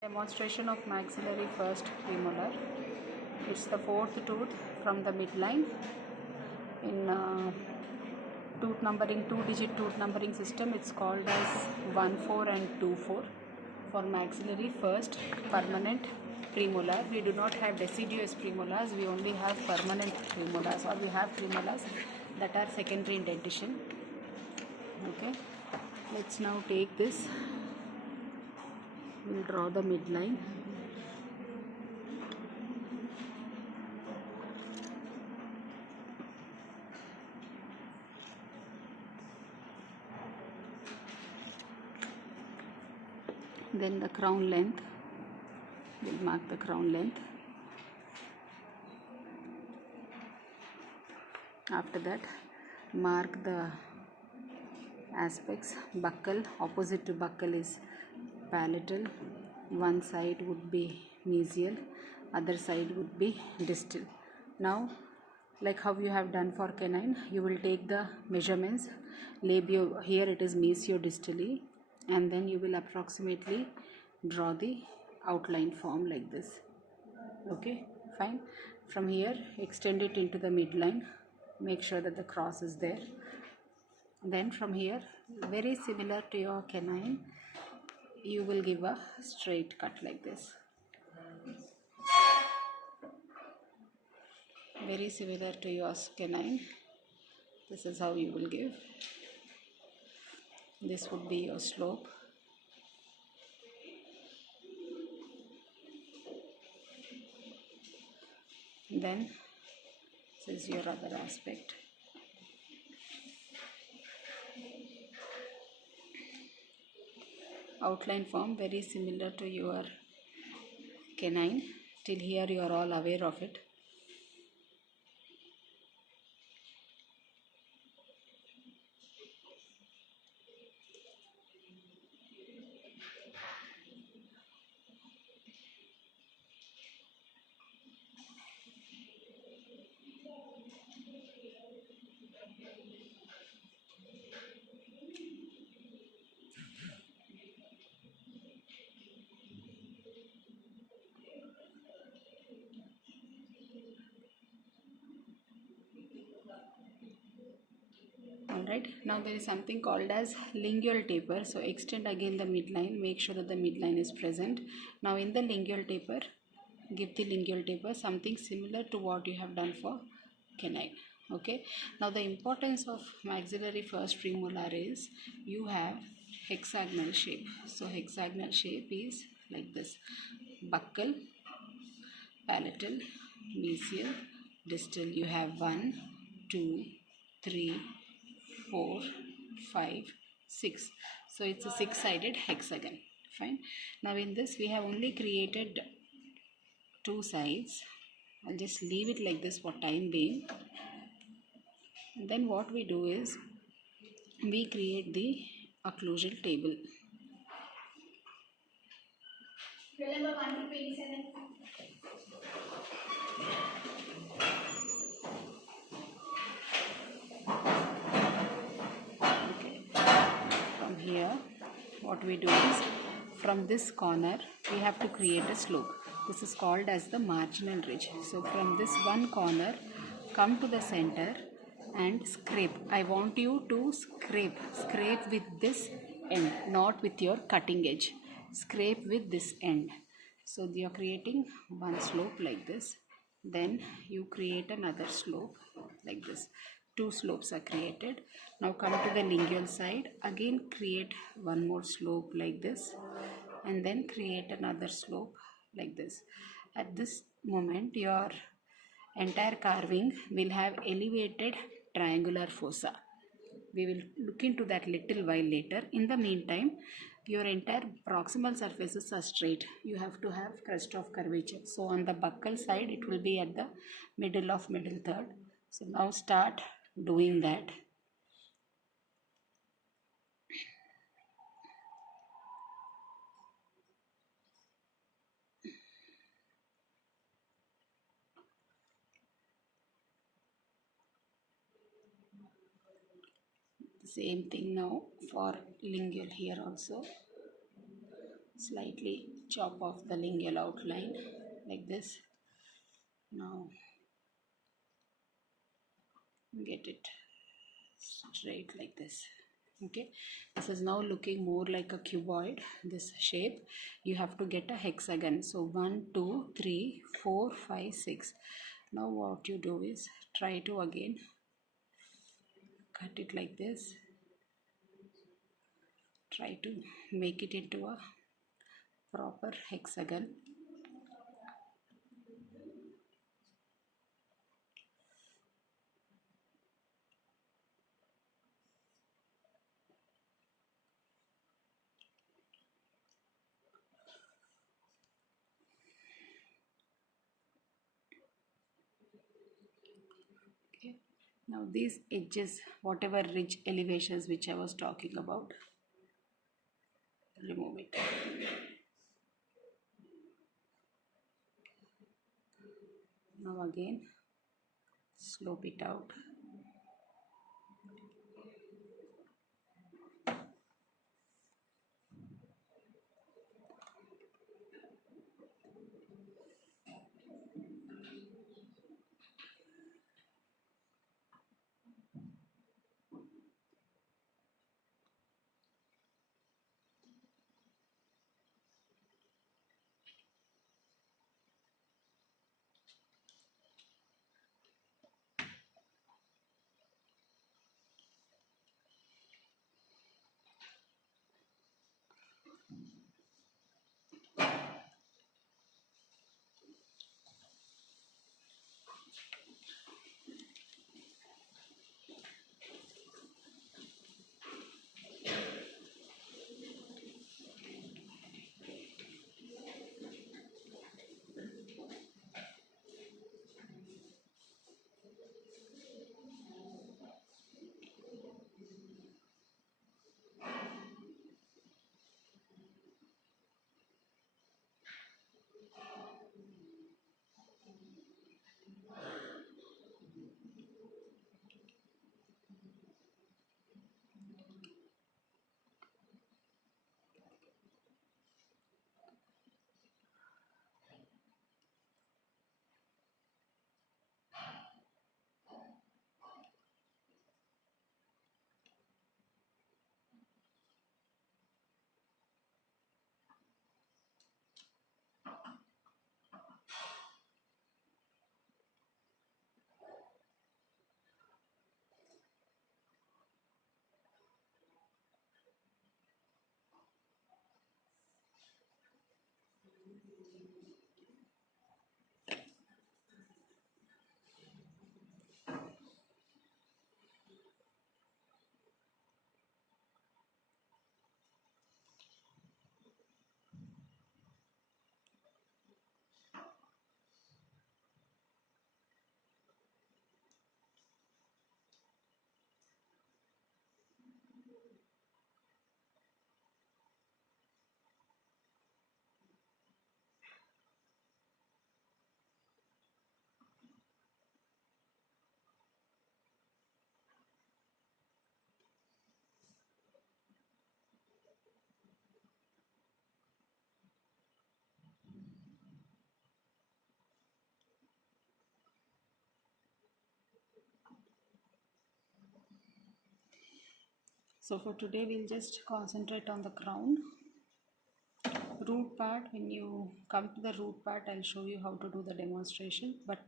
Demonstration of maxillary first premolar. It's the fourth tooth from the midline in tooth numbering, two-digit tooth numbering system. It's called as 1-4 and 2-4 for maxillary first permanent premolar. We do not have deciduous premolars, we only have permanent premolars, or we have premolars that are secondary in dentition. Okay, let's now take this. We'll draw the midline. Then the crown length, we'll mark the crown length. After that, mark the aspects. Buccal, opposite to buccal is palatal. One side would be mesial, other side would be distal. Now, like how you have done for canine, you will take the measurements. Labio, here it is mesiodistally, and then you will approximately draw the outline form like this. Okay, fine. From here, extend it into the midline. Make sure that the cross is there. Then from here, very similar to your canine, you will give a straight cut like this. Very similar to your canine. This is how you will give. This would be your slope. Then this is your other aspect. Outline form very similar to your canine. Till here you are all aware of it. Alright, now there is something called as lingual taper. So extend again the midline, make sure that the midline is present. Now in the lingual taper, give the lingual taper something similar to what you have done for canine. Okay, now the importance of maxillary first premolar is you have hexagonal shape. So hexagonal shape is like this: buccal, palatal, mesial, distal. You have 1, 2, 3, 4, 5, 6. So it's a 6-sided hexagon. Fine. Now in this we have only created 2 sides. I'll just leave it like this for time being. And then what we do is we create the occlusal table. Remember 1 to 27. Here what we do is from this corner we have to create a slope. This is called as the marginal ridge. So from this one corner, come to the center and scrape. I want you to scrape with this end, not with your cutting edge. Scrape with this end. So you are creating one slope like this, then you create another slope like this. 2 slopes are created. Now come to the lingual side, again create one more slope like this, and then create another slope like this. At this moment your entire carving will have elevated triangular fossa. We will look into that little while later. In the meantime, your entire proximal surfaces are straight. You have to have crest of curvature. So on the buccal side it will be at the middle of middle third. So now start doing that. Same thing now for lingual here also. Slightly chop off the lingual outline like this. Now get it straight like this. Okay, this is now looking more like a cuboid, this shape. You have to get a hexagon. So 1 2 3 4 5 6. Now what you do is try to again cut it like this. Try to make it into a proper hexagon. Okay, now these edges, whatever ridge elevations which I was talking about, remove it. Now again slope it out. So for today we'll just concentrate on the crown. Root part, when you come to the root part, I'll show you how to do the demonstration, but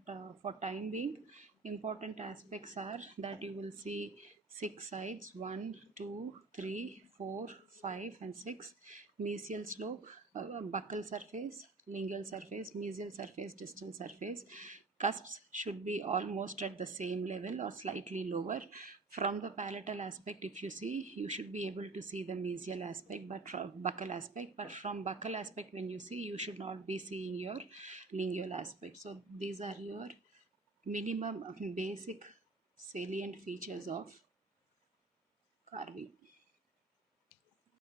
for time being, important aspects are that you will see 6 sides, 1 2 3 4 5 and 6. Mesial slope, buccal surface, lingual surface, mesial surface, distal surface. Cusps should be almost at the same level or slightly lower. From the palatal aspect, if you see, you should be able to see the mesial aspect, but from buccal aspect. But from buccal aspect, when you see, you should not be seeing your lingual aspect. So these are your minimum basic salient features of carving.